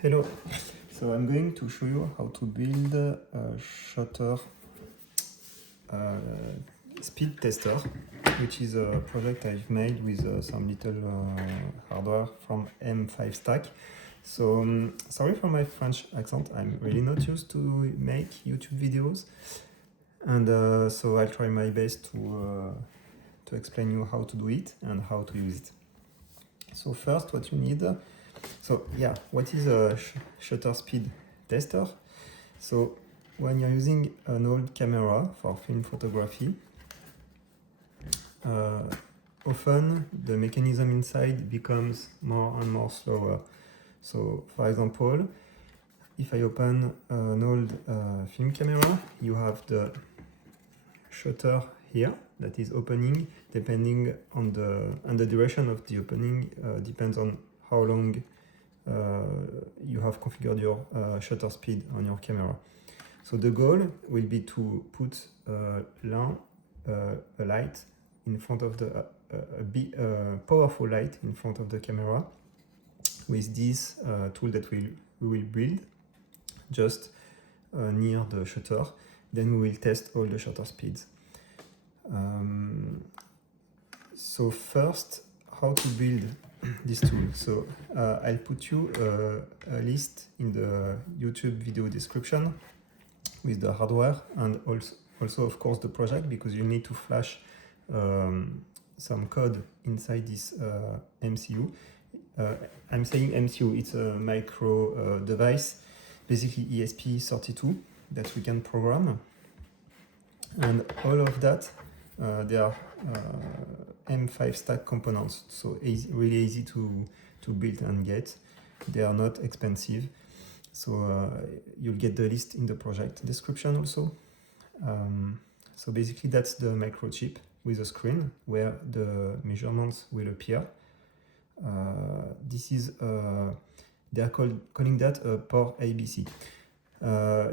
Hello, so I'm going to show you how to build a shutter speed tester, which is a project I've made with some little hardware from M5 Stack. So sorry for my French accent, I'm really not used to make YouTube videos, and so I'll try my best to explain you how to do it and how to use it. So first what you need, what is a shutter speed tester? So when you're using an old camera for film photography, often the mechanism inside becomes more and more slower. So for example, if I open an old film camera, you have the shutter here that is opening, depending on the duration of the opening depends on how long you have configured your shutter speed on your camera. So the goal will be to put a light in front of the powerful light in front of the camera with this tool that we will build just near the shutter. Then we will test all the shutter speeds. So first, how to build this tool. So I'll put you a list in the YouTube video description with the hardware and also of course the project, because you need to flash some code inside this MCU. I'm saying MCU, it's a micro device, basically ESP32 that we can program, and all of that they are M5 Stack components, so really easy to build and get. They are not expensive, so you'll get the list in the project description also. So basically that's the microchip with a screen where the measurements will appear. This is they are calling that a PortABC.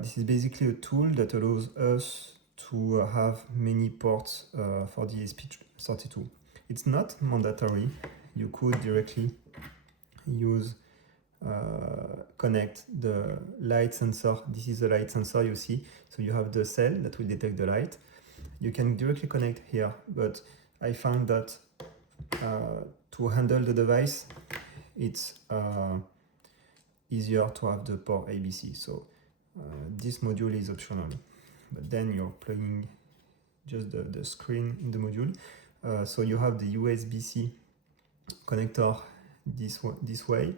This is basically a tool that allows us to have many ports for the ESP32. It's not mandatory. You could directly use connect the light sensor. This is the light sensor you see. So you have the cell that will detect the light. You can directly connect here, but I found that to handle the device, it's easier to have the PortABC. So this module is optional, but then you're plugging just the screen in the module. So you have the USB-C connector this way.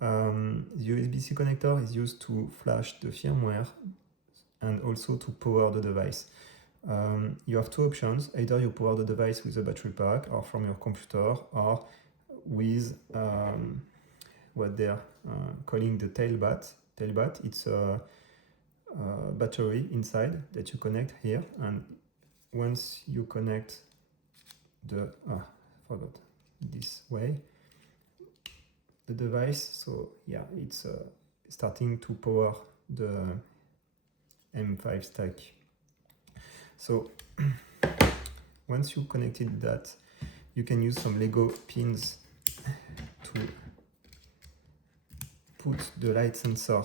The USB-C connector is used to flash the firmware and also to power the device. You have two options: either you power the device with a battery pack or from your computer, or with what they're calling the TailBat. TailBat, it's a battery inside that you connect here, and once you connect this way the device, so yeah, it's starting to power the M5 Stack. So once you connected that, you can use some Lego pins to put the light sensor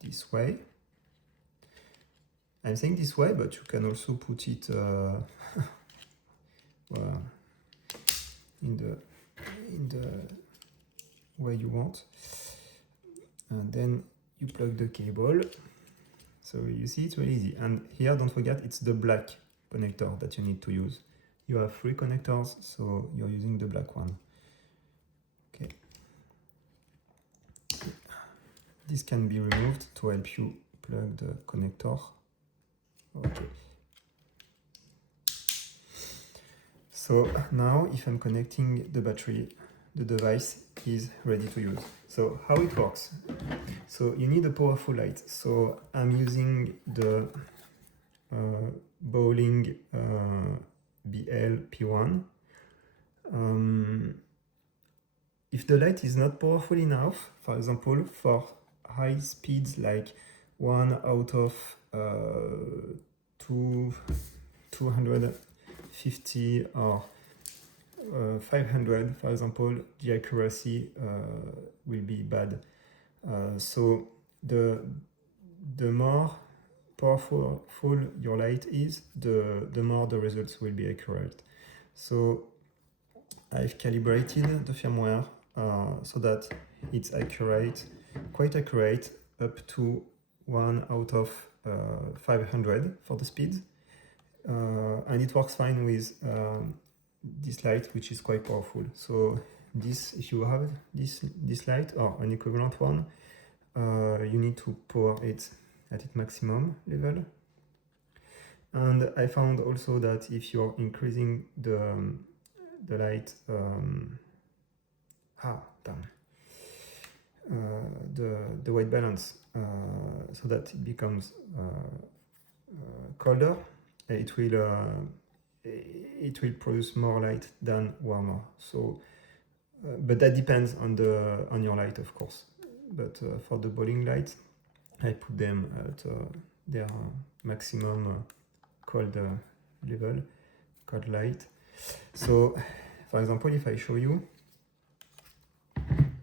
this way. I'm saying this way, but you can also put it in the way you want, and then you plug the cable. So you see, it's really easy. And here, don't forget, it's the black connector that you need to use. You have 3 connectors, so you're using the black one. Okay. This can be removed to help you plug the connector. Okay. So now, if I'm connecting the battery, the device is ready to use. So how it works? So you need a powerful light. So I'm using the Boling BL P1. If the light is not powerful enough, for example, for high speeds like 1 out of 250 or 500, for example, the accuracy will be bad. So the more powerful your light is, the more the results will be accurate. So I've calibrated the firmware so that it's accurate, quite accurate, up to 1 out of 500 for the speed. And it works fine with this light, which is quite powerful. So this, if you have this light or an equivalent one, you need to power it at its maximum level. And I found also that if you're increasing the light, the white balance, so that it becomes colder, it will produce more light than warmer. So, but that depends on your light, of course. But for the Boling lights, I put them at their maximum cold level, cold light. So, for example, if I show you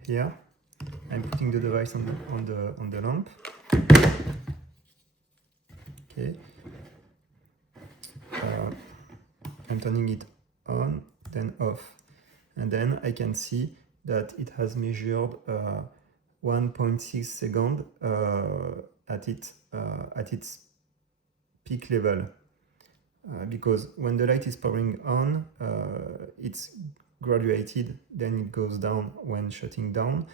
here, I'm putting the device on the lamp. Okay. I'm turning it on, then off, and then I can see that it has measured 1.6 seconds at its peak level. Because when the light is powering on, it's graduated, then it goes down when shutting down,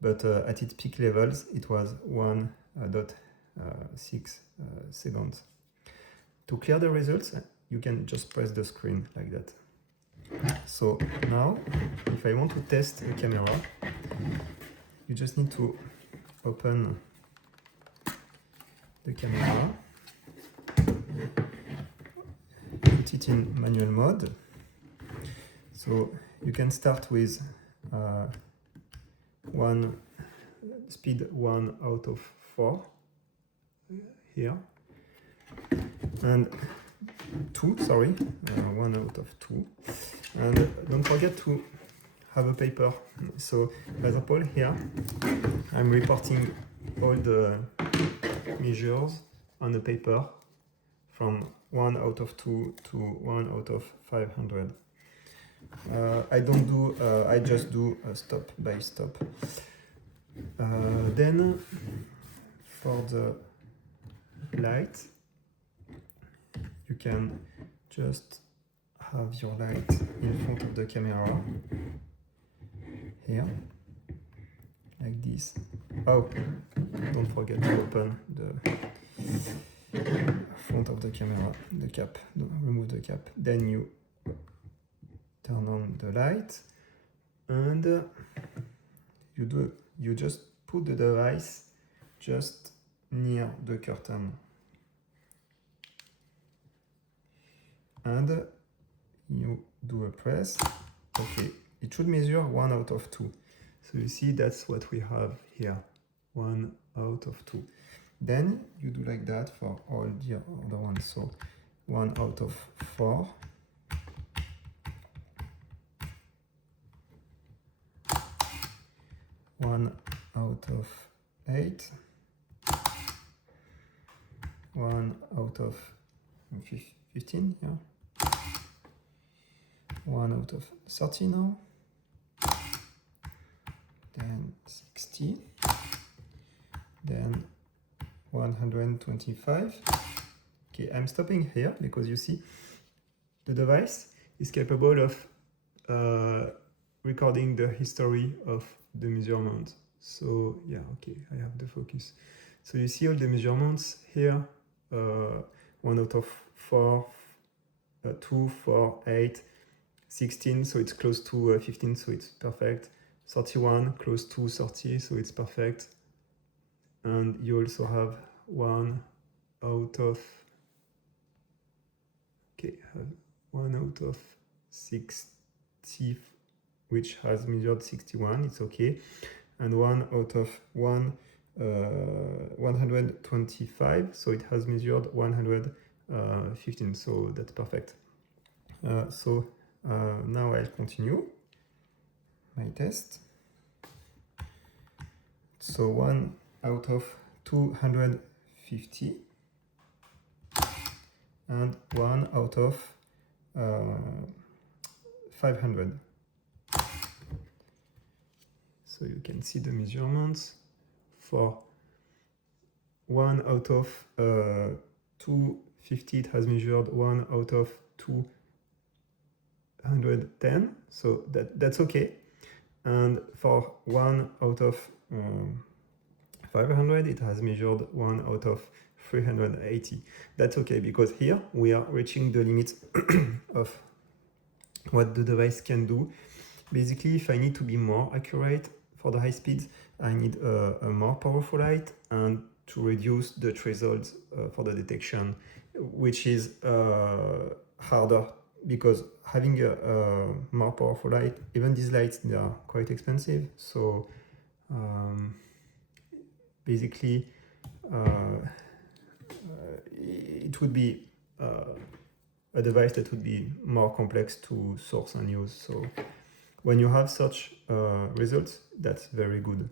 but at its peak levels it was 1.6 seconds. To clear the results, you can just press the screen like that. So now, if I want to test the camera, you just need to open the camera, put it in manual mode. So you can start with speed 1 out of 4 here, and 2, sorry, 1 out of 2. And don't forget to have a paper. So, for example, here I'm reporting all the measures on the paper from 1 out of 2 to 1 out of 500. I just do stop by stop. Then for the light, you can just have your light in front of the camera here, like this. Oh, don't forget to open the front of the camera, the cap. Remove the cap. Then you turn on the light, and you just put the device just near the curtain, and you do a press. Okay, it should measure 1 out of 2. So you see that's what we have here, 1 out of 2. Then you do like that for all the other ones. So 1 out of 4. 1 out of 8. 1 out of 15, yeah. 1 out of 30 now. Then 60. Then 125. Okay, I'm stopping here because you see the device is capable of recording the history of the measurement. So yeah, okay, I have the focus. So you see all the measurements here, 1 out of 4, 2, 4, 8, 16, so it's close to 15, so it's perfect. 31, close to 30, so it's perfect. And you also have 1 out of 1 out of 60, which has measured 61, it's okay. And 1 out of 125, so it has measured 115, so that's perfect. So Now I'll continue my test. So 1 out of 250 and 1 out of 500. So you can see the measurements. For 1 out of 250, it has measured 1 out of 210, so that's okay. And for 1 out of 500, it has measured 1 out of 380. That's okay, because here we are reaching the limit of what the device can do. Basically, if I need to be more accurate for the high speeds, I need a more powerful light and to reduce the threshold for the detection, which is harder, because having a more powerful light, even these lights, they are quite expensive. So basically, it would be a device that would be more complex to source and use. So when you have such results, that's very good.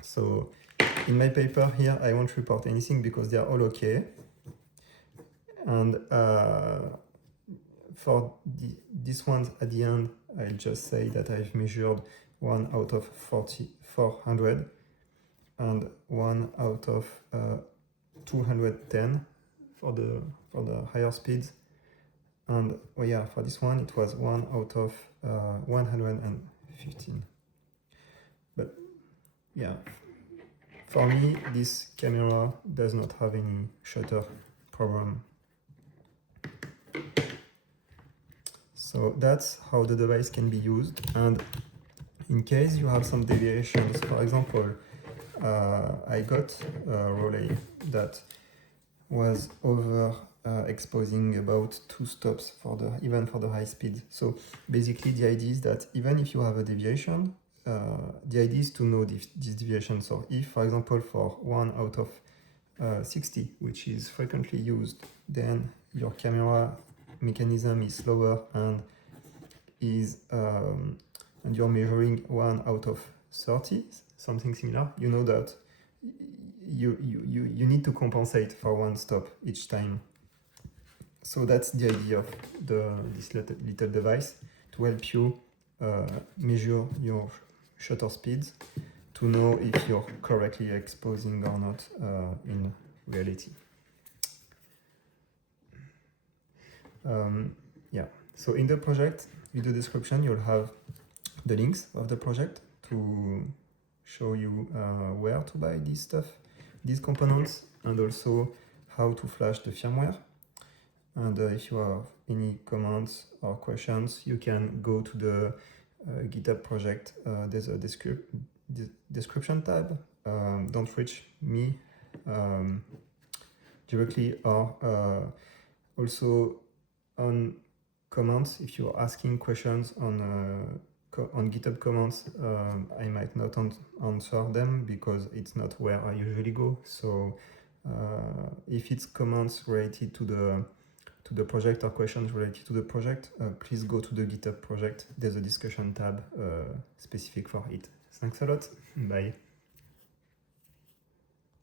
So in my paper here, I won't report anything because they are all okay. And for this one at the end, I'll just say that I've measured 1 out of 400 and 1 out of 210 for the higher speeds. And oh yeah, for this one, it was 1 out of 115. But yeah, for me, this camera does not have any shutter problem. So that's how the device can be used. And in case you have some deviations, for example, I got a relay that was over exposing about 2 stops for even for the high speed. So basically the idea is that even if you have a deviation, the idea is to know this deviation. So if, for example, for 1 out of 60, which is frequently used, then your camera mechanism is slower and and you're measuring 1 out of 30, something similar, you know that you need to compensate for 1 stop each time. So that's the idea of this little device, to help you measure your shutter speeds, to know if you're correctly exposing or not in reality. Yeah, so in the project video description, you'll have the links of the project to show you where to buy this stuff, these components, and also how to flash the firmware. And if you have any comments or questions, you can go to the GitHub project. There's a description tab. Don't reach me directly, or also on comments. If you're asking questions on GitHub comments, I might not answer them because it's not where I usually go. So if it's comments related to the project or questions related to the project, please go to the GitHub project. There's a discussion tab specific for it. Thanks a lot. Bye.